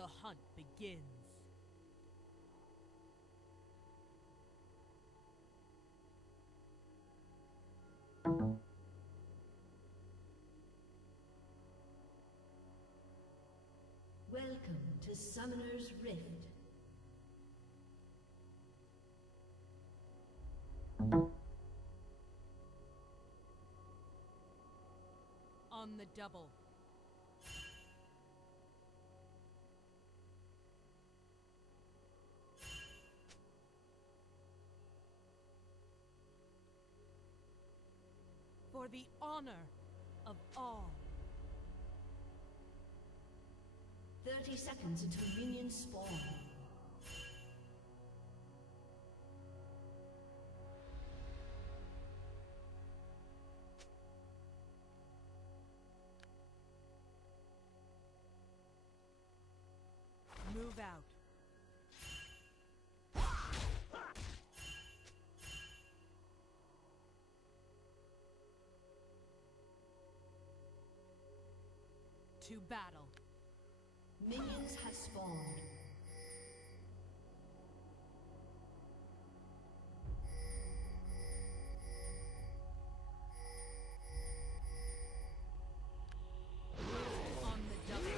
The hunt begins. Welcome to Summoner's Rift. On the double. For the honor of all. 30 seconds until minions spawn. Move out. To battle. Minions have spawned. On the double.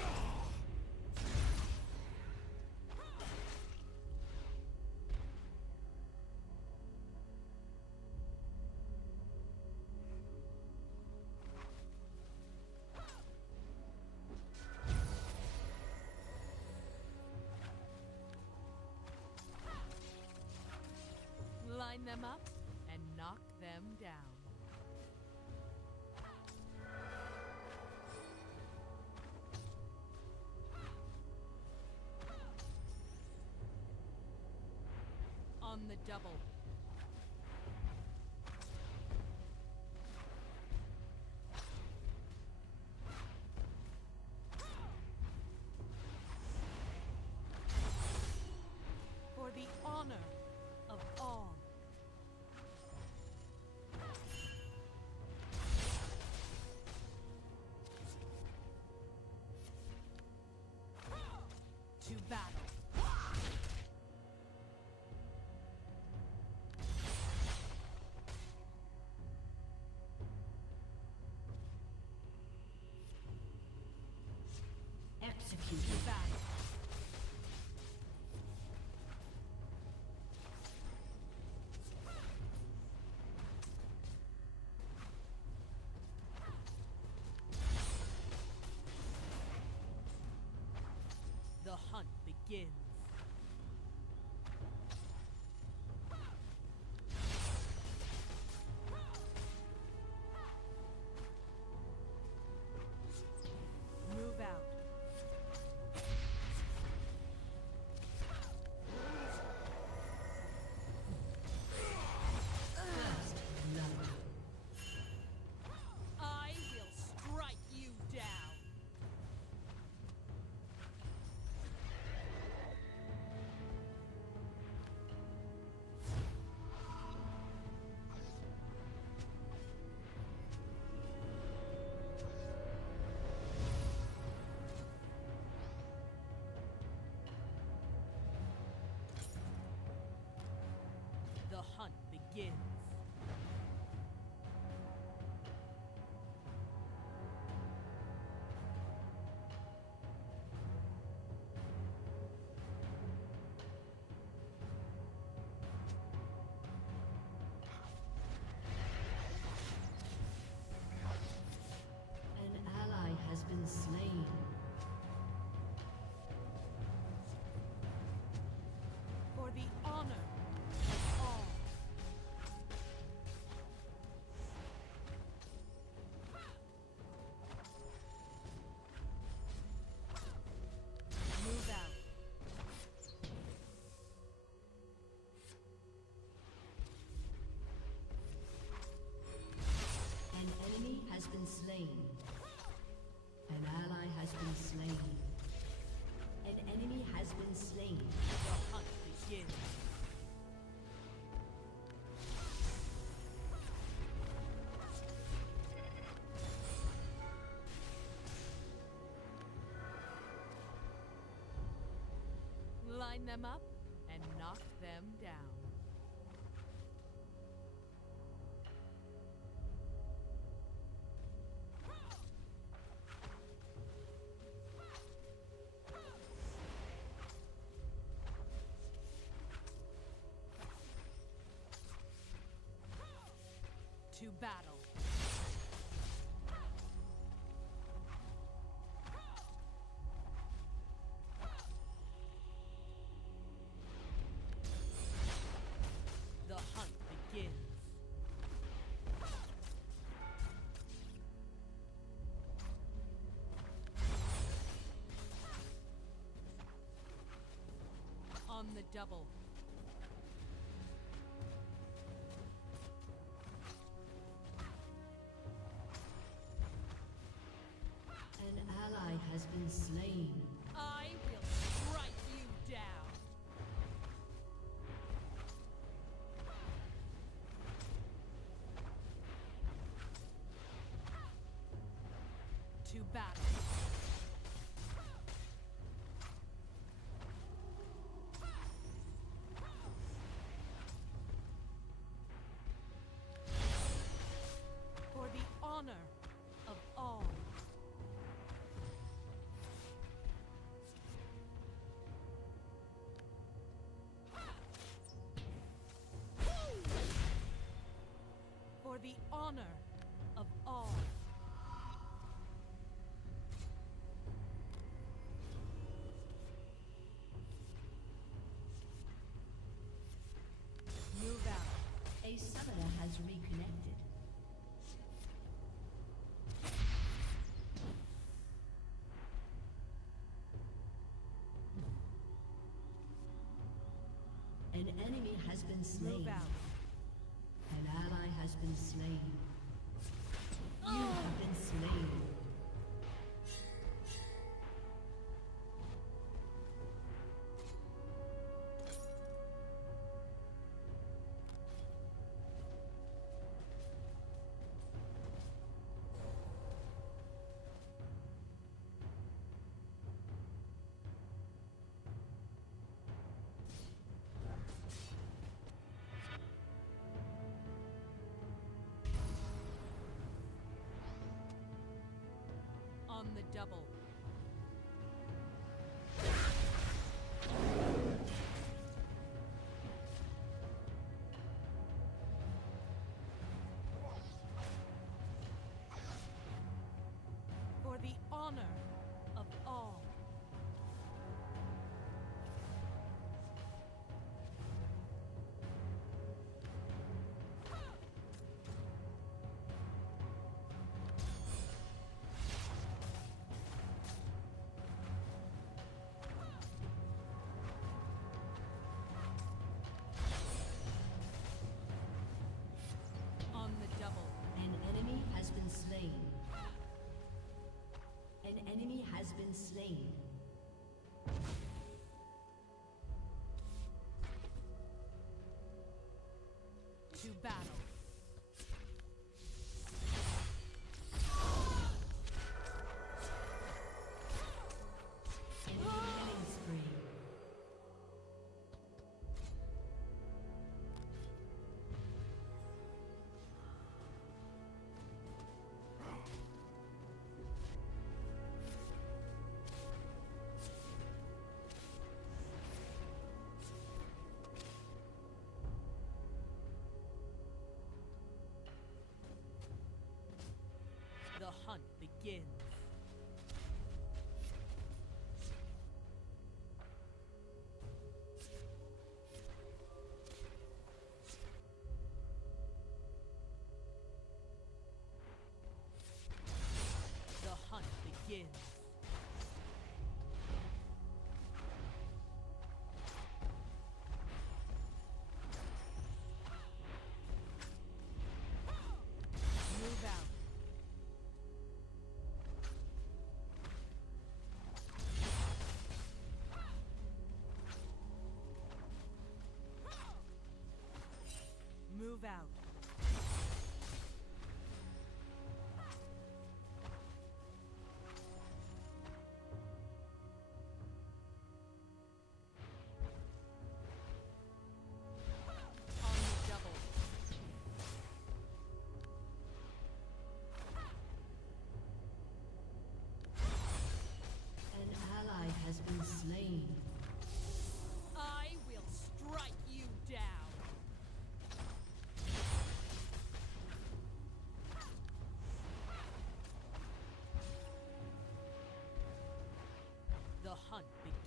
Line them up and knock them down. On the double. For the honor of all. To battle. Execute. To battle. The hunt begins. Move out. First blood. I will strike you down. The hunt begins. An ally has been slain. For the honor of all. Move out. An enemy has been slain. An ally has been slain. An enemy has been slain. The hunt begins. Line them up and knock them down. To battle. The hunt begins. On the double. An ally has been slain. I will strike you down. To battle. For the honor of all. For the honor of all. Move out. A summoner has reconnected. An enemy has been slain. Move out. An ally has been slain. You have been slain. On the double. For the honor of all. On the double. An enemy has been slain. An enemy has been slain. To battle. Killing spree. The hunt begins. The hunt begins. Move out.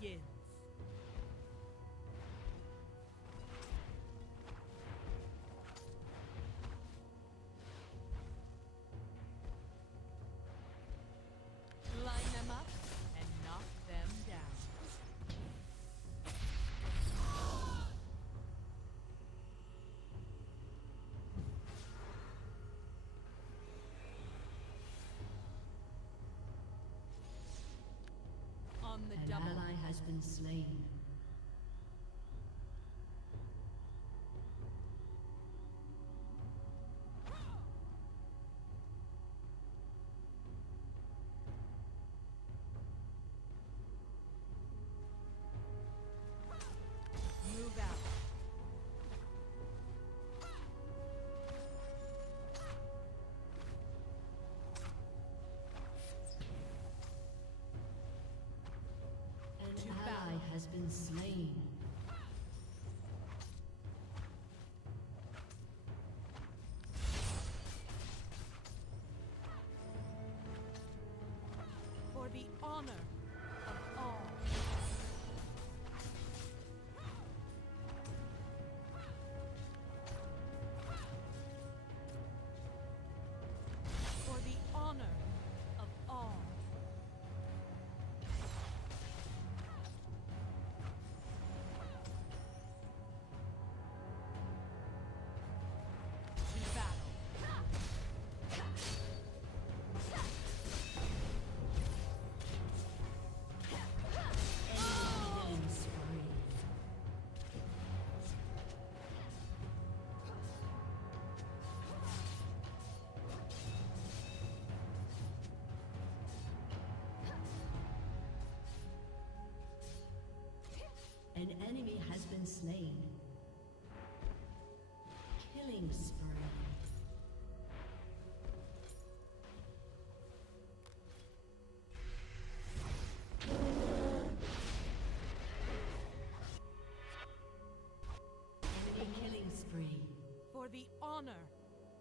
begins. Line them up and knock them down. On the An double. ally has been slain. Move out. An To ally battle. has been slain. For the honor of all. For the honor of all. To battle. Killing spree. An enemy has been slain. Killing spree. Enemy killing spree. For the honor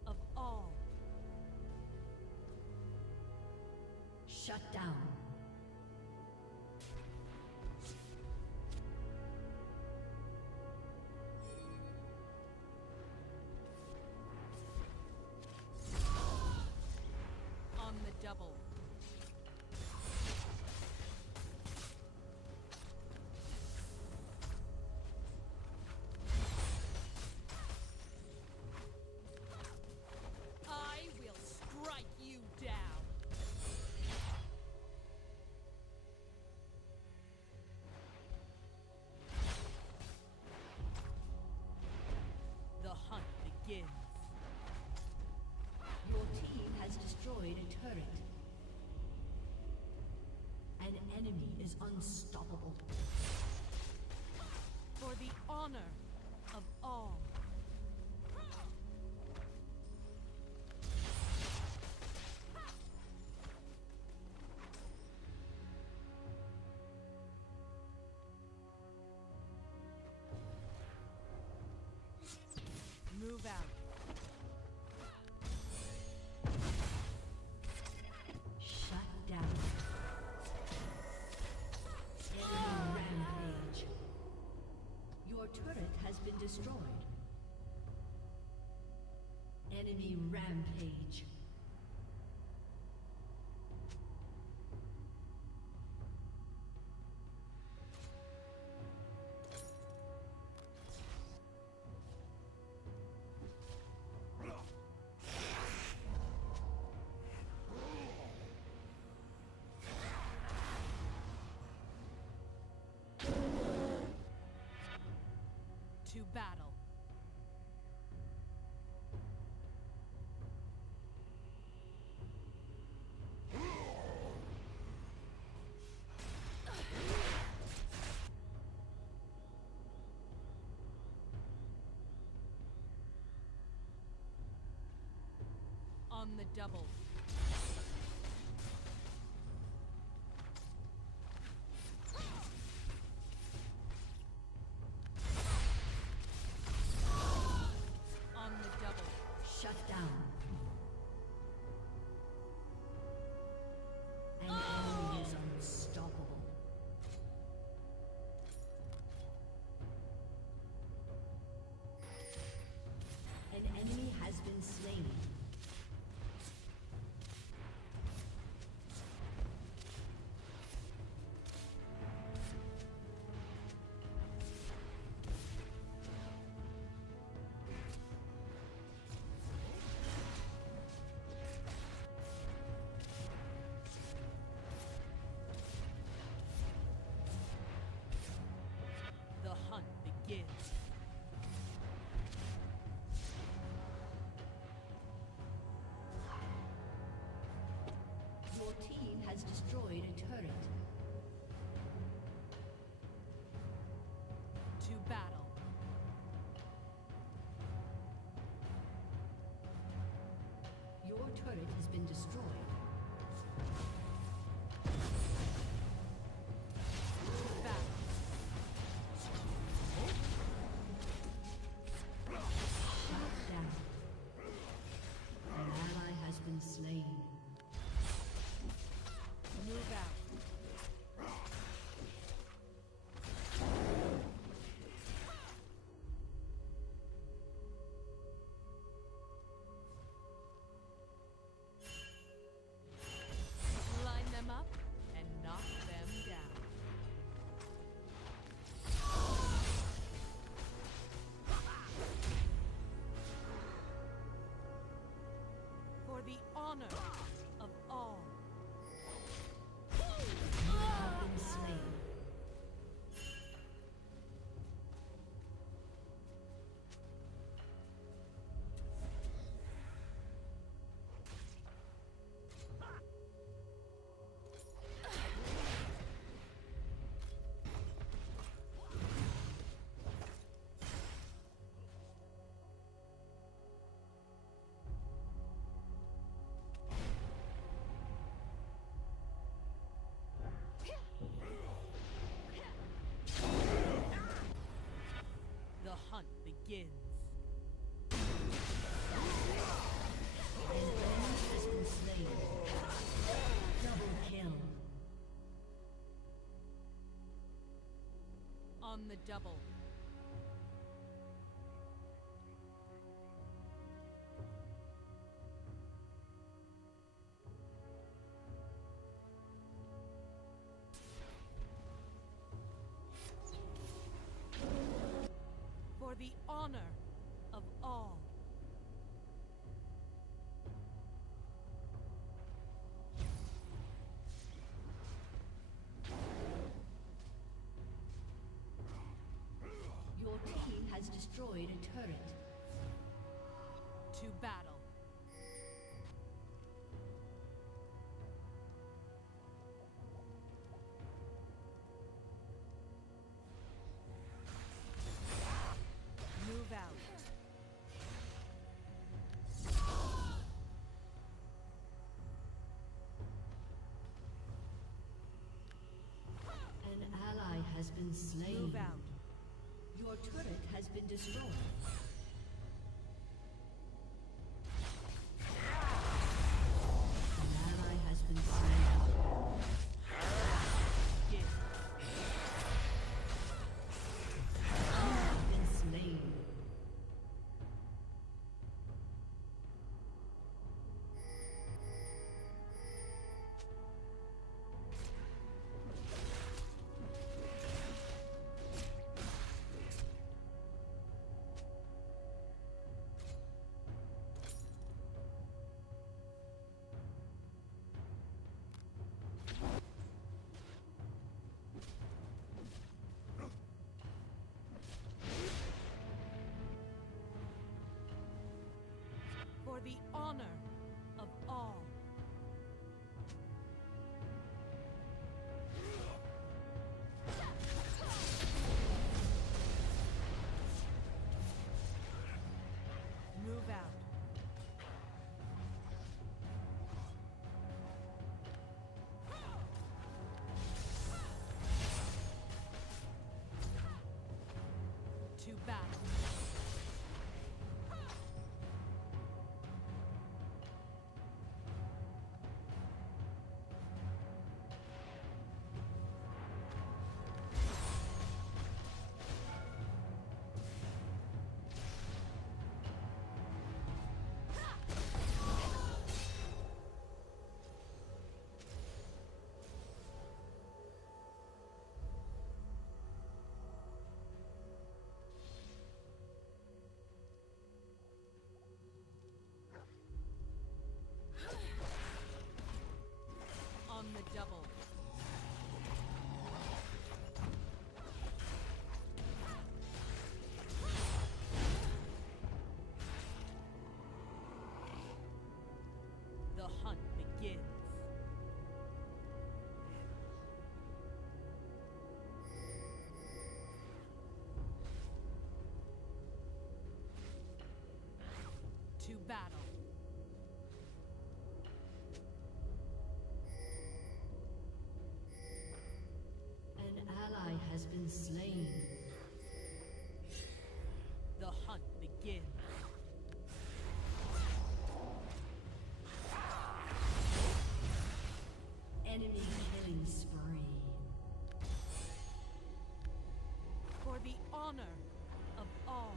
of all. Shut down. On the double. I will strike you down. The hunt begins. Your team has destroyed a turret. An enemy is unstoppable. For the honor of all. Move out. Shut down. Enemy rampage. Your turret has been destroyed. Enemy rampage. To battle. On the double. On the double. Shut down. An enemy is unstoppable. has destroyed a turret. To battle. Your turret has been destroyed. Slain. Move out. Line them up and knock them down. For the honor of all. You have been slain. The hunt begins. An enemy has been slain. Double kill. On the double. For the honor of all. Your team has destroyed a turret. To battle. Move out. An ally has been slain. Move out. Your turret has been destroyed. An ally has been slain. Give. You have been slain. For the honor of all. Move out. To battle. On the double. The hunt begins. honor of all.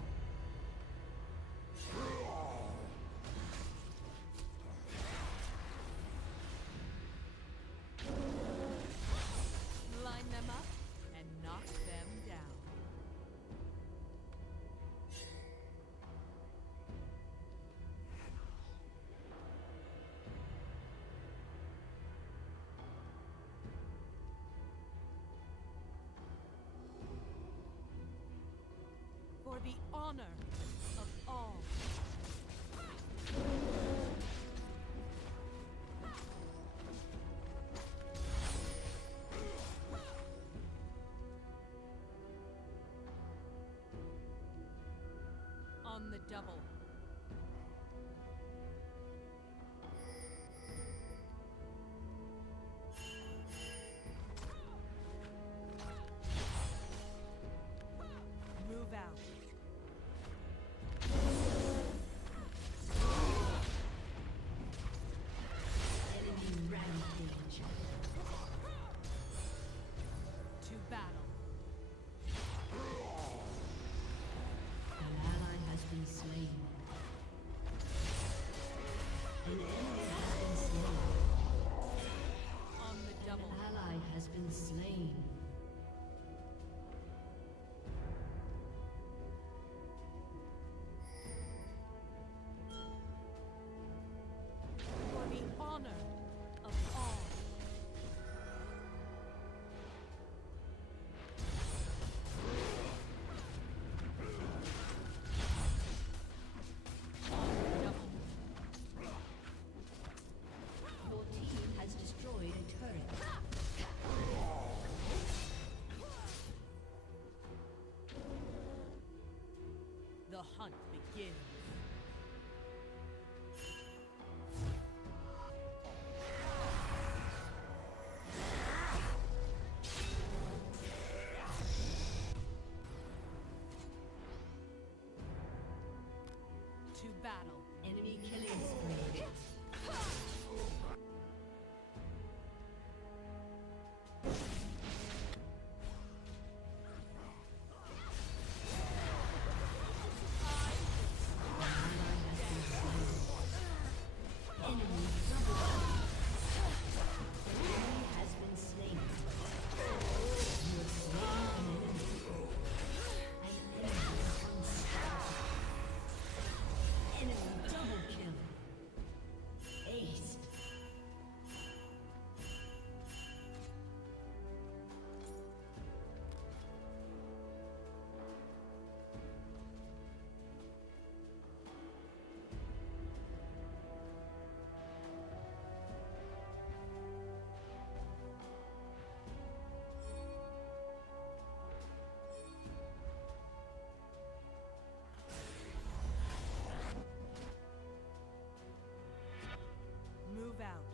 Line them up and knock them down. For the honor of all. On the double. Move out. Enemy rampage. To battle. An ally has been slain. An enemy has been slain. On the double. An ally has been slain. For the honor of all. On the double. Your team has destroyed a turret. The hunt begins. To battle. Enemy killing spree. Move out.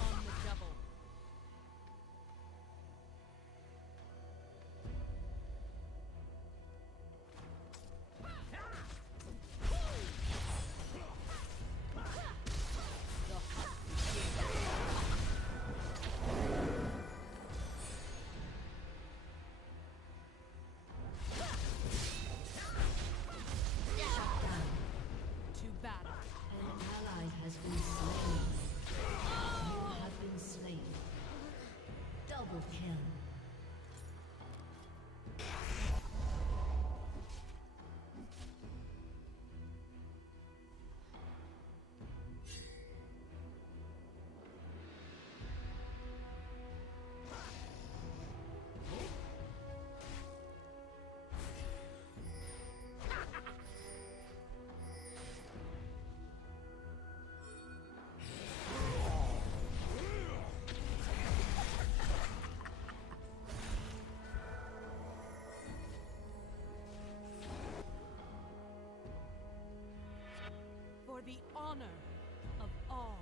On the double. The hunt to battle. An ally has been slain. You have been slain. Double kill. For the honor of all.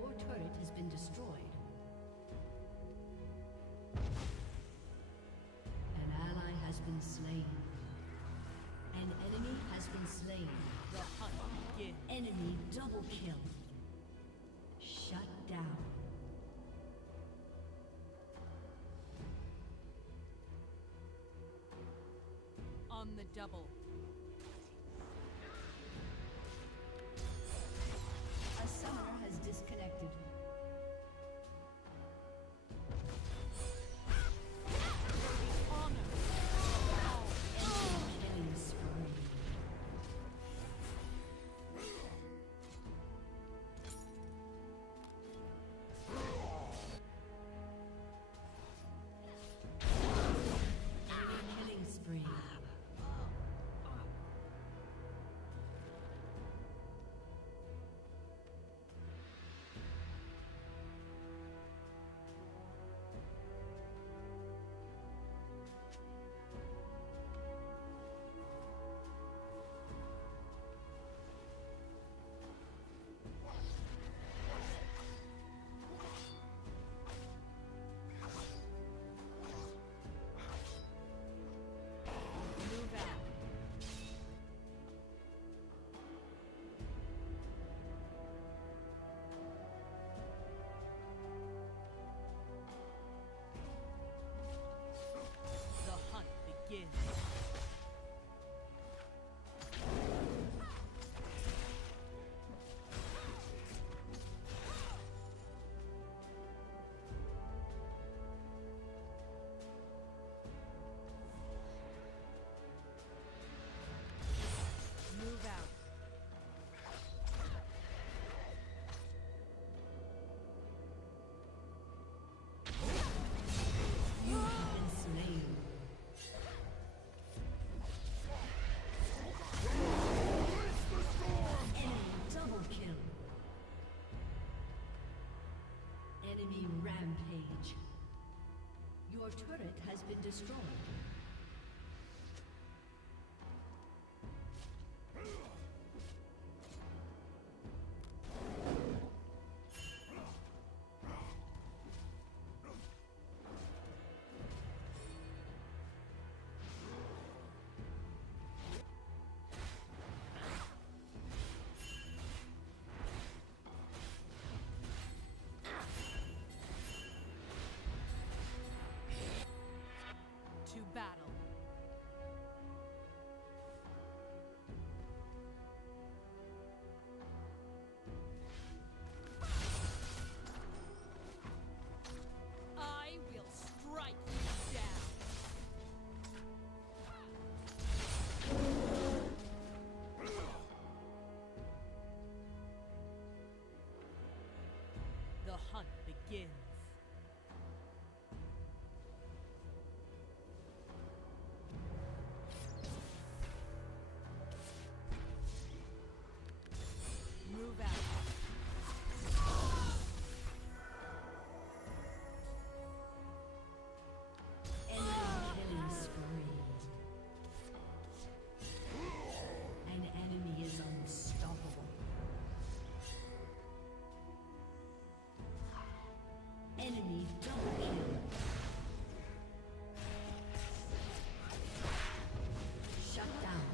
Your turret has been destroyed. An ally has been slain. An enemy has been slain. The hunt begins. Enemy double kill. Shut down. On the double. A summoner has disconnected. Killing spree. Killing spree. Move out. The hunt begins. Move out. You have been slain. Enemy double kill. Enemy rampage. Your turret has been destroyed. To battle. I will strike you down. The hunt begins. Move out. Enemy killing spree. An enemy is unstoppable. Enemy double kill. Shut down.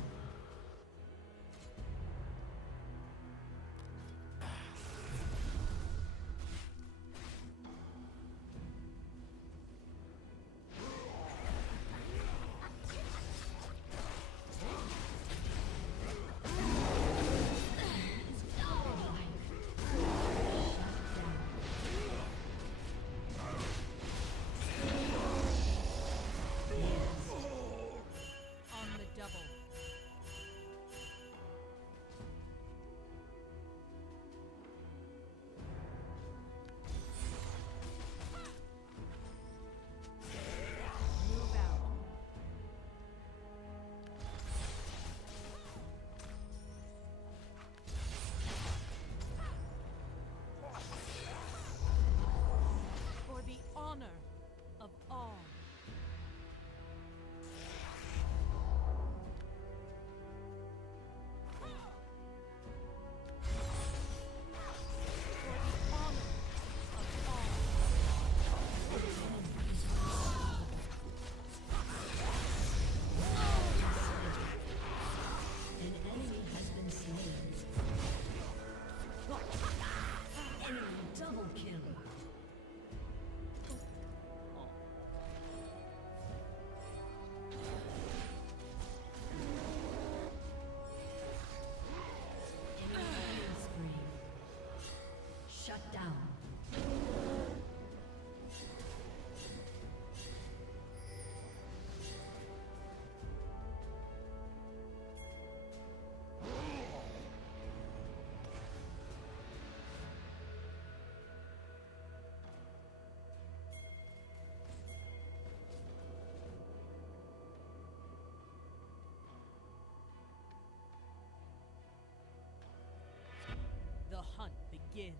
begins.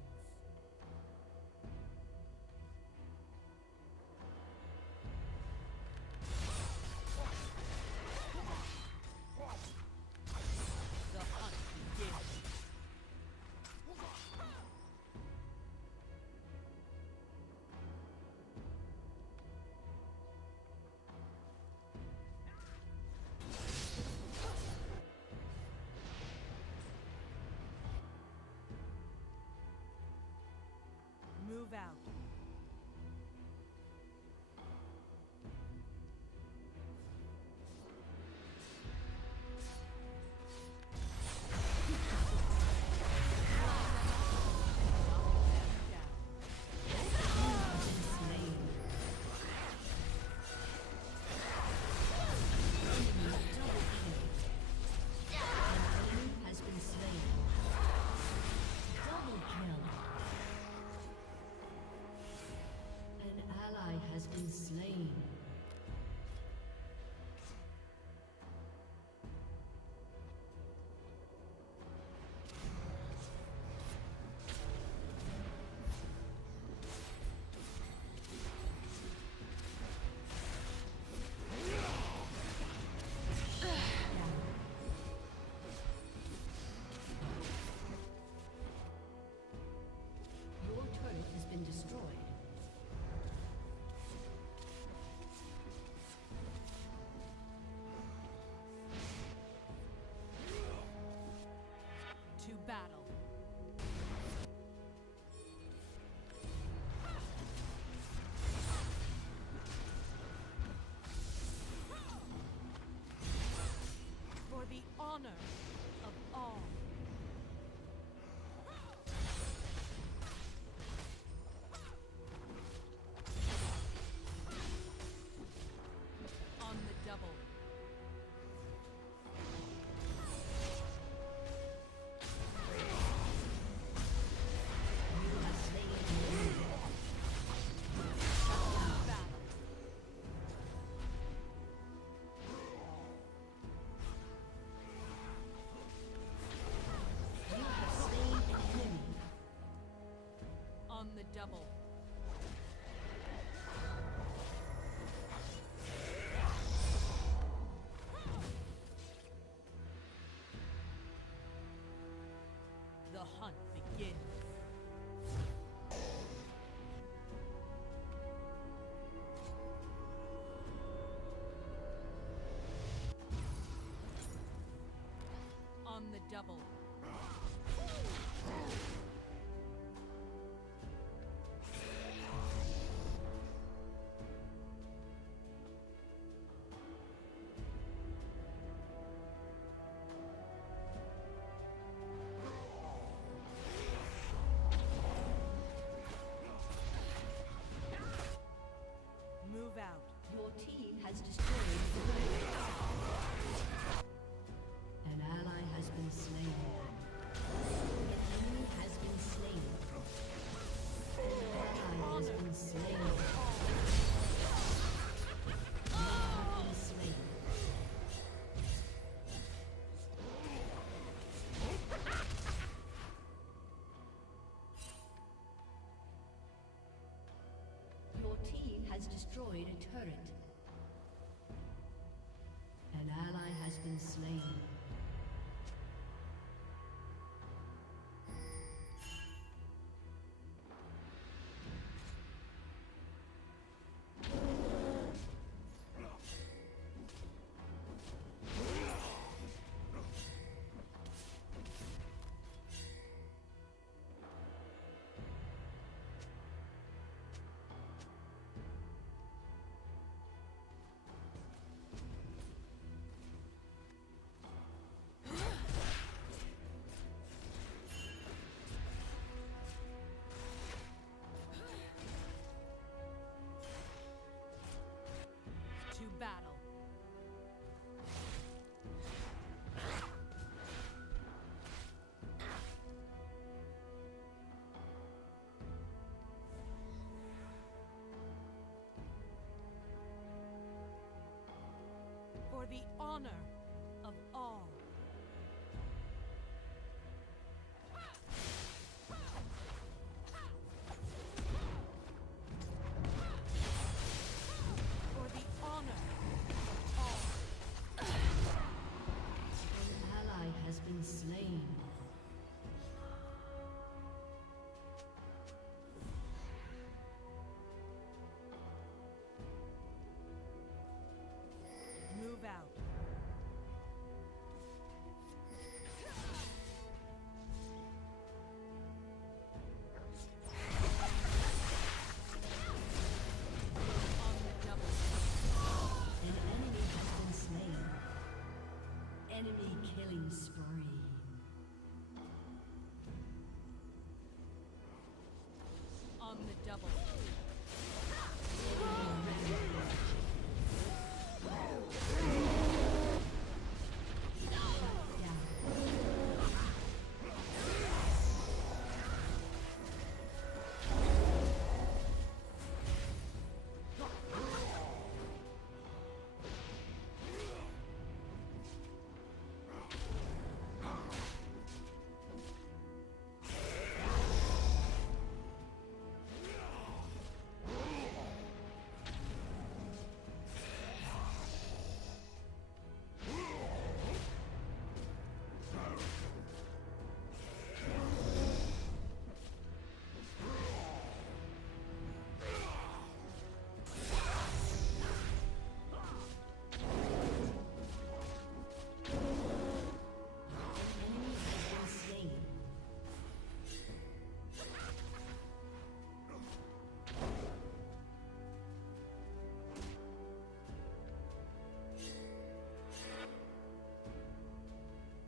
The hunt begins. Move out. Has been slain. Double kill. An ally has been slain. Your turret has been destroyed. To battle. For the honor of all. On the double. You have slain the enemy. Battle. You have slain the enemy. On the double. The hunt begins. On the double. Move out. Your team has destroyed the turret. An ally has been slain. An enemy has been slain. An ally has been slain. An been slain. Your team has destroyed a turret. An ally has been slain. To battle. For the honor of all. double.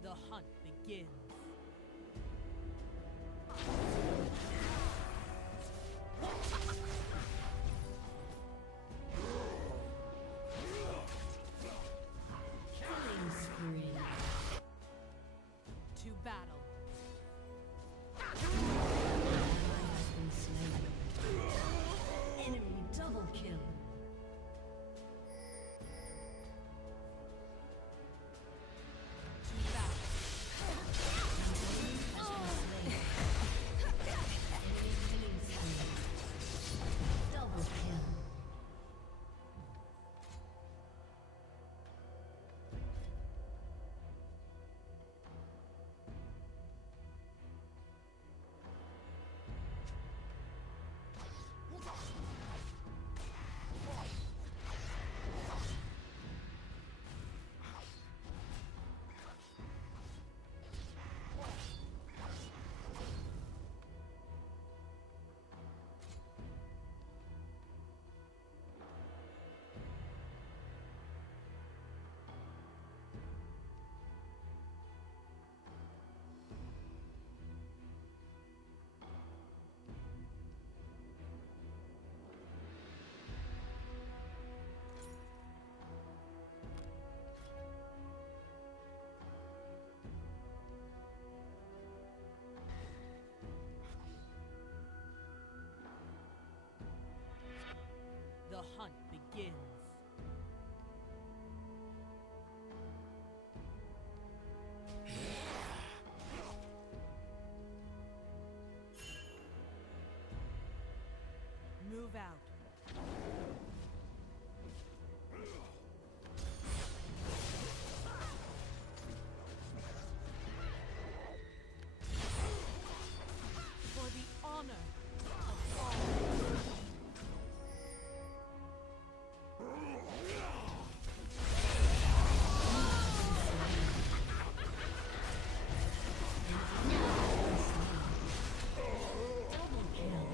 The hunt begins. Killing spree. To battle. Ally has been slain. Enemy double kill. To battle. Double kill. The hunt begins. Move out. For the honor of all. Double kill.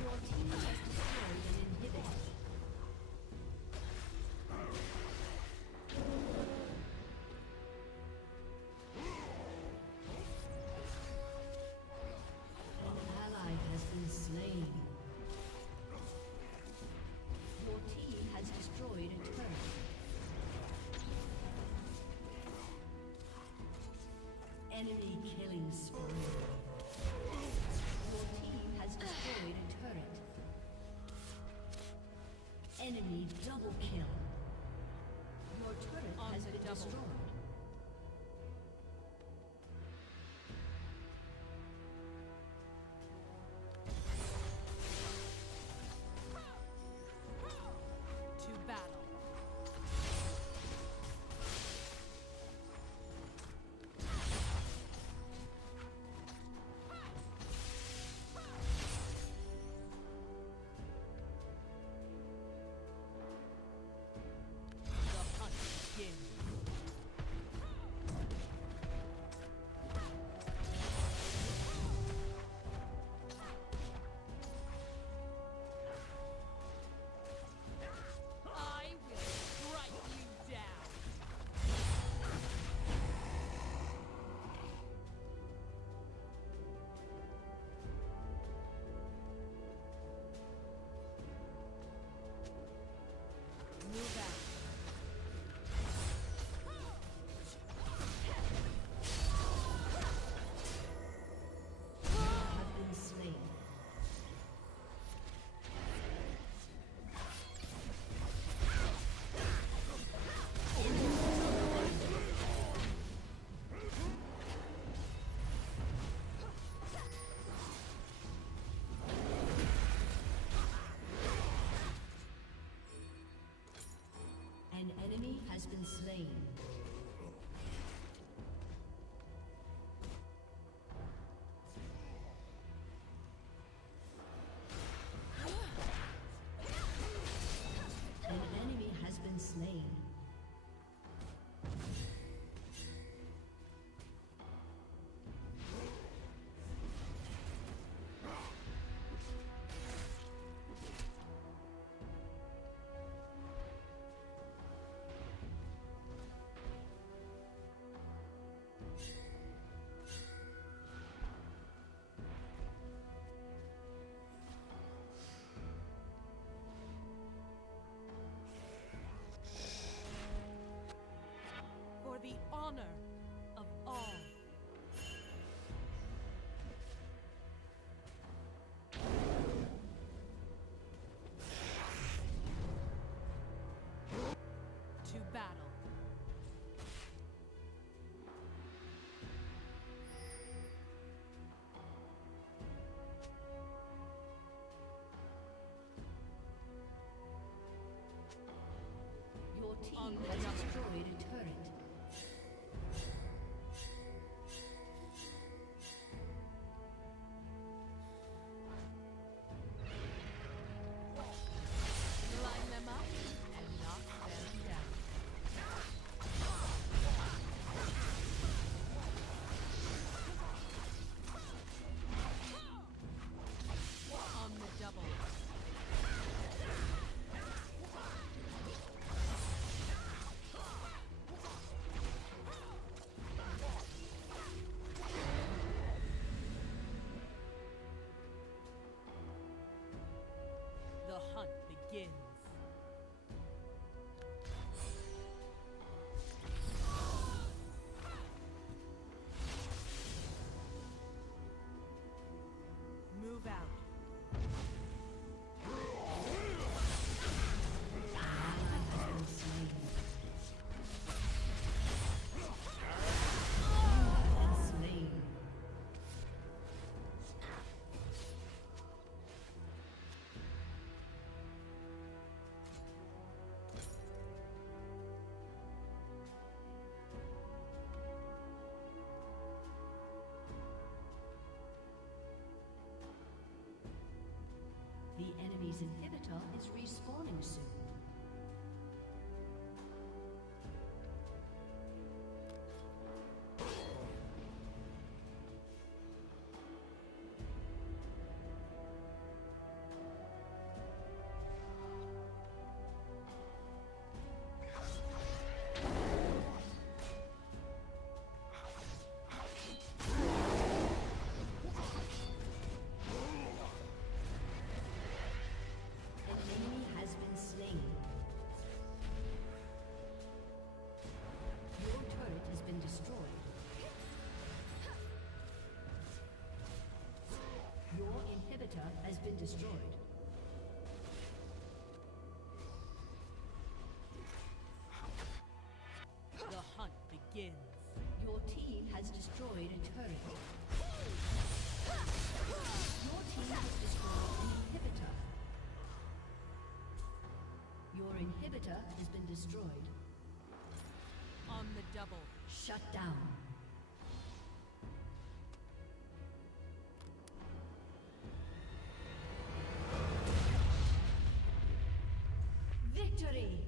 Your team has destroyed an inhibitor. An ally has been slain. Your team has destroyed a turret. Enemy killing spree. Your team has destroyed a turret. Enemy double kill. Your turret On has the been double. destroyed. To battle. The hunt begins. Move out. Have been slain. An enemy has been slain. An enemy has been slain. For the honor of all. To battle. Your team has destroyed a turret. Line them up and knock them down. On the double. The hunt begins. Move out. Slain. The enemy's inhibitor is respawning soon. An enemy has been slain. Your turret has been destroyed. Your inhibitor has been destroyed. The hunt begins. Your team has destroyed a turret. Your team has destroyed an inhibitor. Your inhibitor has been destroyed. On the double. Shut down. Victory!